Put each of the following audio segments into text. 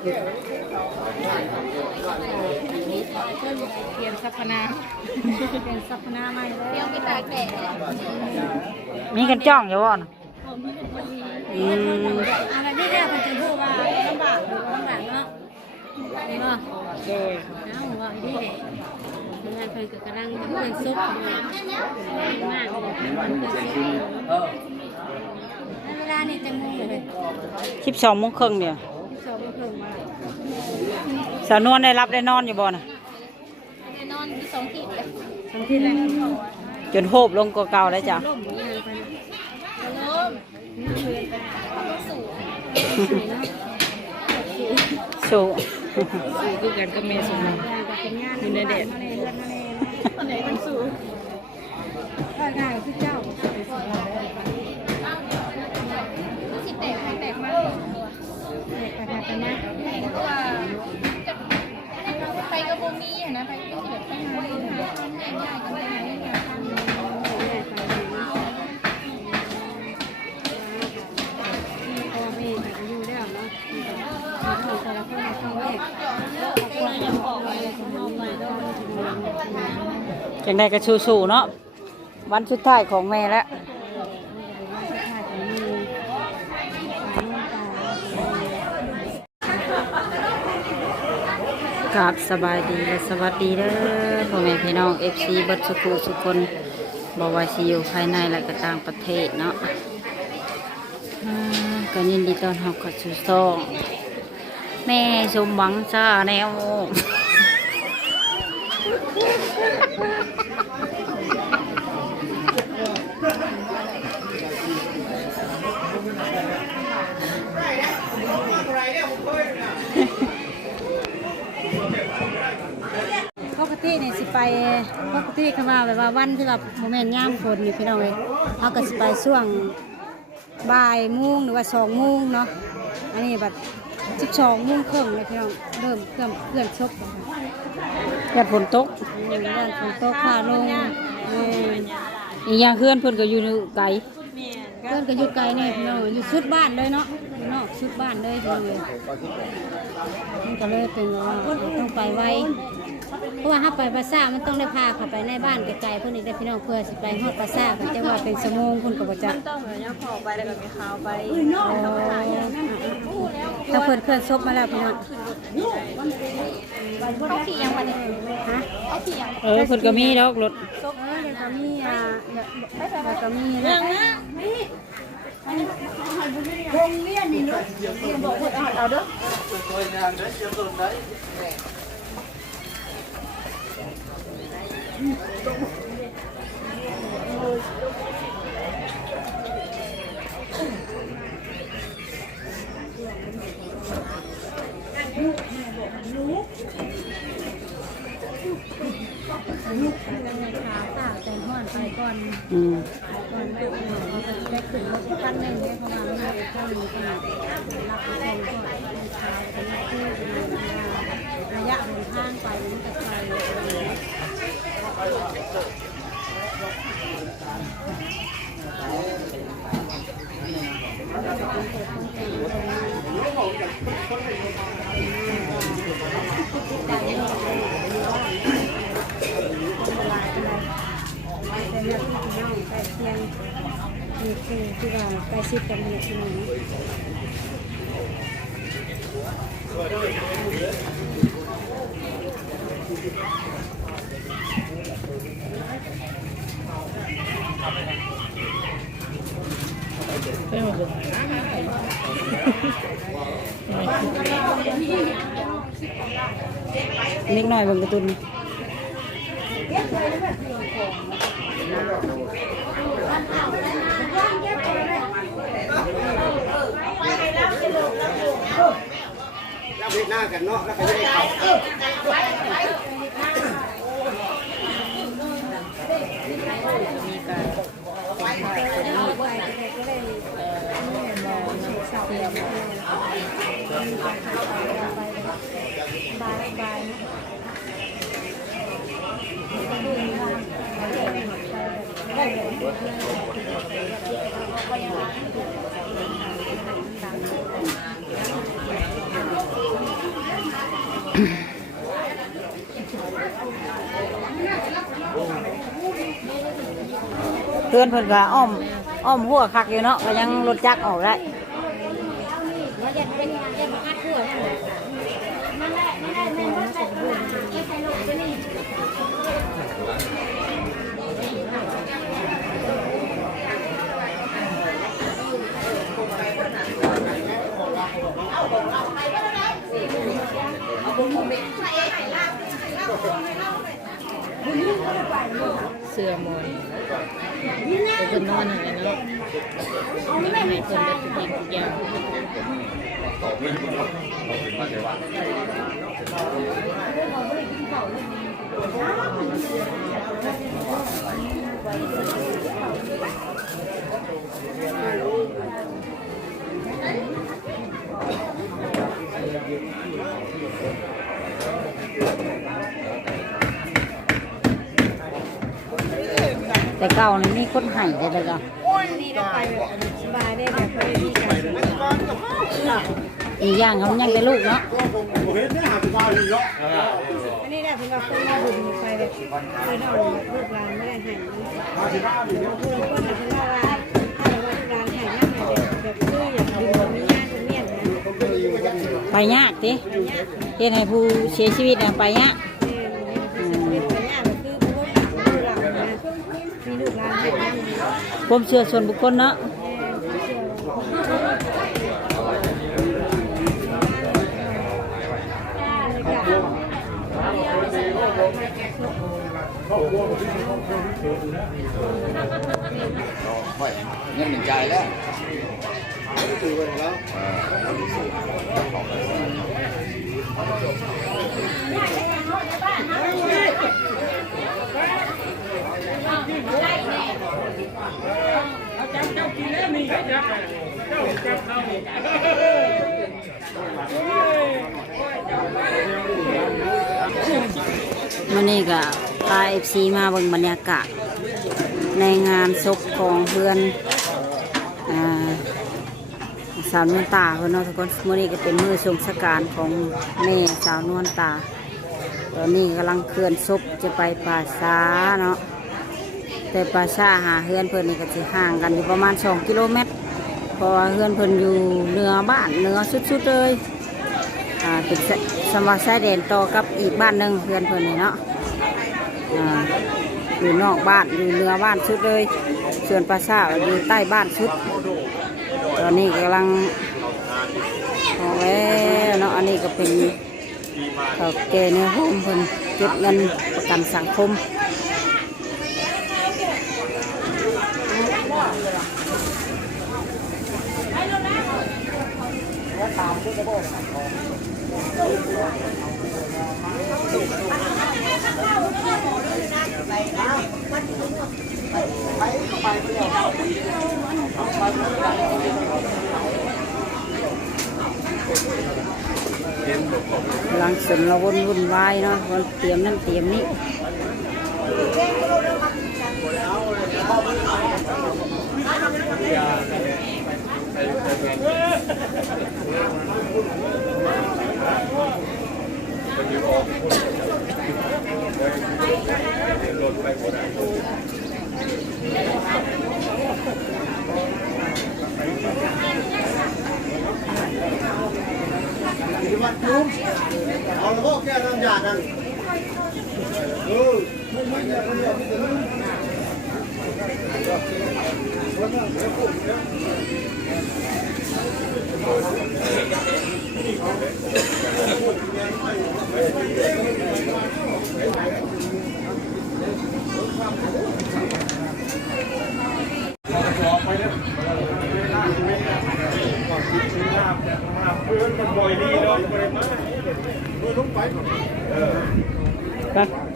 เปลี่ยนสรรพนามเปลี่ยนสรรพนามใหม่เลยเดี๋ยวมีตากแดดมีกันจ้องอยู่บ่น่ะอืมอะไรนี่แรกมันจะพูดว่าลำบากหรือว่าลำบากเนาะเนาะโดยน้าหัวดีแหละงานเพิ่นก็กำลังทำงานซุปอยู่มากเลยมันเพิ่นซุปเวลานี่จะงงเลยสิบสองโมงครึ่งเดีย วสอบเพิ่งมาสาวนวลได้รับได้นอนอยู่บ่น่ะ ได้นอนมีสองขีดเลยสองที่แรกจนโหบลงกว่าเก่าแล้วจ้ะล่มงานไปเริ่มนี่คือสูงสู้สู่คือกันก็เมสุนเป็นงานอยู่ในเด็ดมาเลยเลือดมาเลยอันไหนมันสู่ก็งานคือเจ้า สิแตกแตกมาก ไปกันกันนะตัวไปกับโบมี่นะไปที่แบบไปหาเลยหาทำใหญ่ๆกันเลยหาทำพ่อแม่ก็อยู่แล้วเนาะของแต่ละคนครั้งแรกควรจะบอกเลยของเราไปต้องถึงวันจังได้ก็สู้ๆเนาะวันสุดท้ายของแม่แล้ว กราบสบายดีและสวัสดีเด้อพ่อแม่พี่น้องเอฟซีบัตสุขุสุคนบว่าซีอยู่ภายในและก็ต่างประเทศเนาะก็ยินดีต้อนรับเข้าสู่ช่องแม่สมหวังจ้าแนว ปกตินี่สิ ไปปกติคำว่าแบบว่าวันที่แบบโมเมนต์ย่ามฝนนี่พี่น้องเลยเขาก็สิไปช่วงบ่ายโมงหรือว่าสองโมงเนาะอันนี้แบบสิบสองโมงครึ่งเลยพี่น้องเริ่มเคลื่อนเคลื่อนชกแล้วค่ะแค่ฝนตกเรื่องฝนตกข่าลงเอออีกอย่างเพื่อนเพิ่นก็อยู่ไกลเพื่อนก็อยู่ไกลเนี่ยพี่น้องอยู่สุดบ้านเลยเนาะอยู่นอกสุดบ้านเลยพี่น้องเลยมันก็เลยเป็นว่าต้องไปไว เพราะว่าถ้าไปภาษามันต้องได้พาเขาไปในบ้านไกลๆเพื่อนอีกได้พี่น้องเพื่อสิไปฮอดภาษาก็จะว่าเป็นสมงคุณกับประจักษ์ต้องเหมือนยังพอไปแล้วก็มีข่าวไปถ้าเพื่อนเพื่อนซบมาแล้วพี่น้องเขาขี่ยังวันนี้ฮะเขาขี่ยังเออเพิ่นก็มีดอกรถซบเออเดี๋ยวก็มีอ่าเดี๋ยวเดี๋ยวก็มีนะข่าวข่าวแต่งห้อนไปก่อนอืมก่อ นแม่เขาก็ได้ขึ้นรถคันหนึ่งเนี่ยประมาณนี้เจ้าหนึ่งขนาดรับไปส่งก่อนเป็นชาวเป็นที่ระยะเดินทางไปมันจะไกลเป็นเรื่องที่พี่น้อง ใกล้เคียงมีคือที่ว่าใกล้ชิดกันเนี่ยที่นี่ อยเบิ่งการ์ตูนแล้วเห็นหน้ากันเนาะแล้วก็ยังได้เข้า เเพื่อนเพิ่อนก็อ้อมอ้อมหัวคักอยู่เนาะก็ยังรถจักรออกได้นั่นแหละนั่นแหละ นั่นแหละแม่ว่าแต่บุญจะใส่ลูกไปนี่ เสื้อมอนเป็นคนนอนอะไรเนาะให้คนได้ทุกสิ่งทุกอย่าง แต่เก่านี่มีคนไห้ได้เลยก็นี่เราไปแบบสบายได้แบบไม่มีการอีกอย่างเขายังเป็นลูกเนาะผมเห็นเนี่ยหาสิบาทเลยเนาะอันนี้ได้เป็นแบบคนมาบุญไปแบบเคยเอาลูกหลานไม่ได้ให้หาสิบาทเลยเนาะผู้คนอาจจะว่าว่าถ้าเราว่าลูกหลานให้ยังไงแบบคืออยากดูมีญาติเมียนนะผมก็นไปยากติเฮ็ดให้ผู้เสียชีวิตน่ะไปยาก เป็นไปญาติคือผู้คนลูกหลานนะมีลูกหลานให้ยัง ผมเชื่อส่วนบุคคลนะไม่เงินหนึ่งใจแล้วคือวันแล้ว มื้อนี้ก็พา FC มาเบิ่งบรรยากาศ ในงานศพของเพื่อนอ่าสาวนวลตาเพิ่นเนาะทุกคนมื้อนี้ก็เป็นมือสงสการของแม่สาวนวลตา ตอนนี้กำลังเคลื่อนศพจะไปป่าช้าเนาะ แต่ป่าชาหาเฮือนเพิ่นนี่ก็สิห่างกันอยู่ประมาณ 2 กิโลเมตรเพราะว่าเฮือนเพิ่นอยู่เหนือบ้านเหนือสุดๆเลยอ่าเป็นสมาชายแดนต่อกับอีกบ้านหนึ่งเฮือนเพิ่นนี่เนาะอ่าอยู่นอกบ้านอยู่เหนือบ้านสุดเลย ส่วนป่าชาอยู่ใต้บ้านสุด ตอนนี้กำลังโอ้ยเนาะอันนี้ก็เป็นเอ่อแกในห้องเพิ่นเก็บเงินประกันสังคม กำลังสนละวนวุ่นวายเนาะวันเตรียมนั่นเตรียมนี่ มันคุ้มเอาละพวกแก้น้ำยานั่นเออไม่ไม่เนี่ยไม่เนี่ยไม่เนี่ย ไปนะ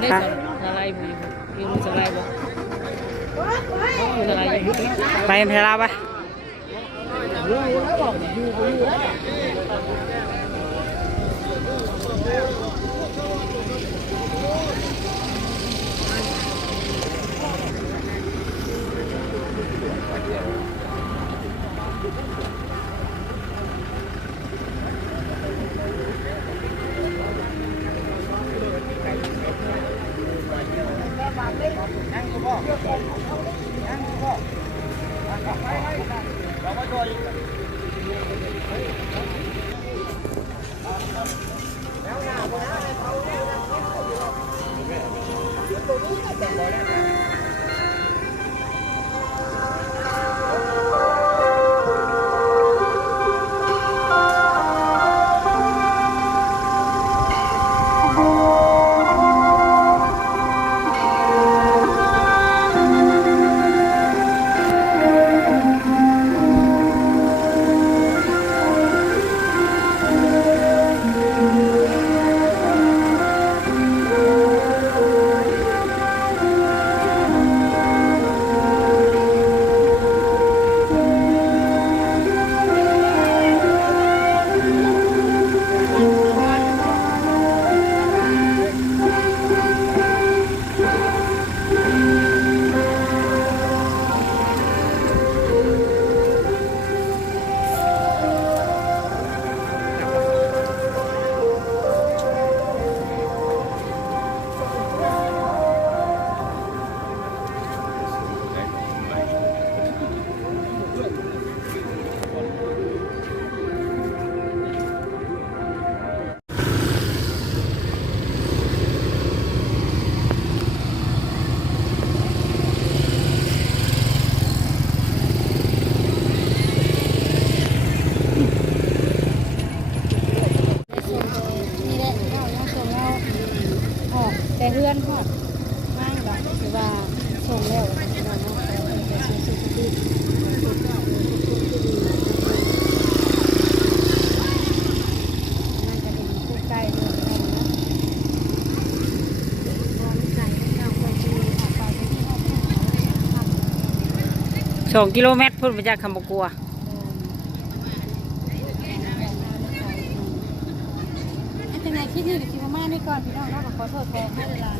ได้คะสอะไรบ่อยู่อยู่สบายบ่ ไปเพลาไสองกิโลเมตรพุ่นไปจากคำบกัวอันเป็นไงคิดนี่หรือคิดว่าม่านี่ก่อนพี่น้องเราขอโทษขอให้เวลา